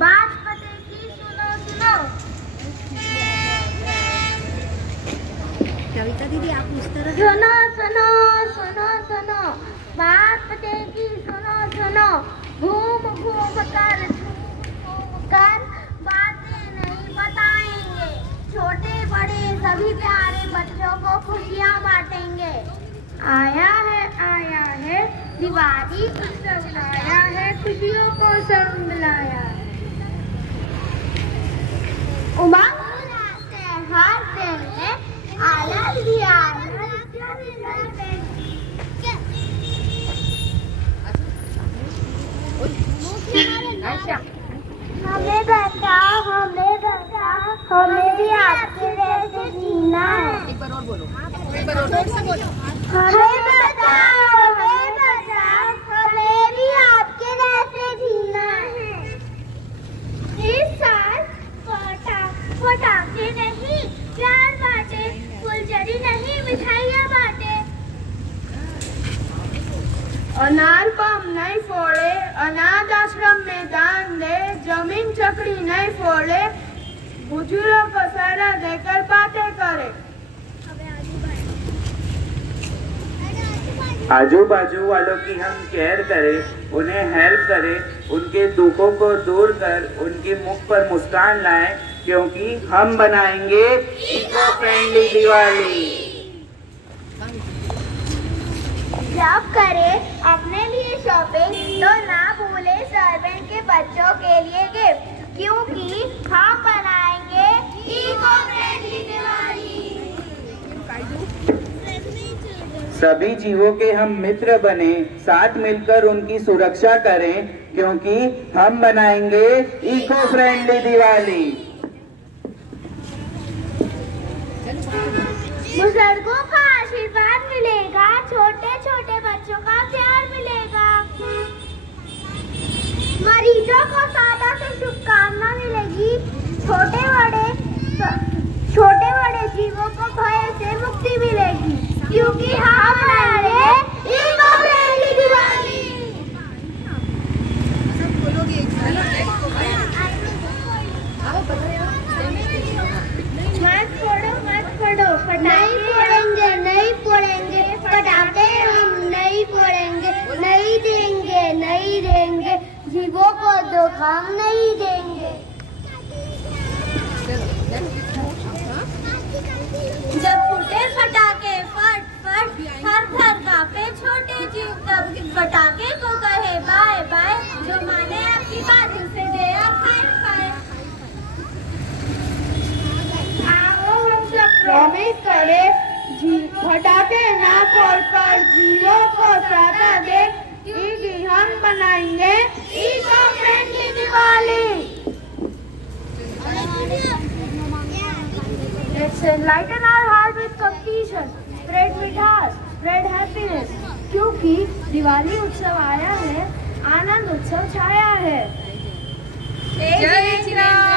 बात पते की सुनो सुनो। कविता दीदी आप उस तरह सुनो सुनो सुनो सुनो, बात पते की सुनो सुनो। घूम घूम कर बातें नहीं बताएंगे, छोटे बड़े सभी प्यारे बच्चों को खुशियाँ बांटेंगे। आया है दिवाली उत्सव, आया है खुशियों को संग लाया। उमंग उल्लास हर दिल में आनंद दिया। हमें बता हमें भी आपके जैसे जीना है। एक बार और बोलो। हमें बता हमें भी आपके जैसे जीना है। इस साल पटाखे नहीं, प्यार बांटे, फुलझड़ी नहीं, मिठाइयाँ बांटे। अनार बम नहीं फोड़े, अनाथ आश्रम में दान दे, जमीन चक्री नहीं फोड़े, बुजुर्गों को सहारा देकर बातें करे। आजू बाजू वालों की हम केयर करें, उन्हें हेल्प करें, उनके दुखों को दूर कर उनके मुख पर मुस्कान लाएं, क्योंकि हम बनाएंगे इको फ्रेंडली दिवाली। जब करें अपने लिए शॉपिंग तो ना भूले सर्वेंट के बच्चों के लिए गिफ्ट, क्योंकि हम बनाएंगे इको फ्रेंडली दिवाली। सभी जीवों के हम मित्र बने, साथ मिलकर उनकी सुरक्षा करें, क्योंकि हम बनाएंगे इको फ्रेंडली दिवाली। बुजुर्गों का आशीर्वाद मिलेगा, छोटे छोटे बच्चों का प्यार मिलेगा, मरीजों को सादा से शुभकामना मिलेगी, छोटे बड़े जीवों को भय से मुक्ति मिलेगी, क्योंकि हम बनाएंगे इको फ्रेंडली दिवाली। मत फोड़ो पटाखे, नहीं फोड़ेंगे पटाखे, हम नहीं फोड़ेंगे, नहीं देंगे जीवों को दुख हम नहीं देंगे। जब फूटे पटाखे फट फट, हर घर कांपे छोटे जीव, तब पटाखे को कहे बाय बाय, जो माने आपकी बात उसे दे खाए। आओ हम सब प्रॉमिस करें, पटाखे ना फोड़कर जीवों को सादा दे, क्योंकि हम बनाएंगे eco friendly Diwali. Let's enlighten our heart with completion, spread मिठास, spread happiness, क्योंकि दिवाली उत्सव आया है, आनंद उत्सव छाया है। जय श्री राम।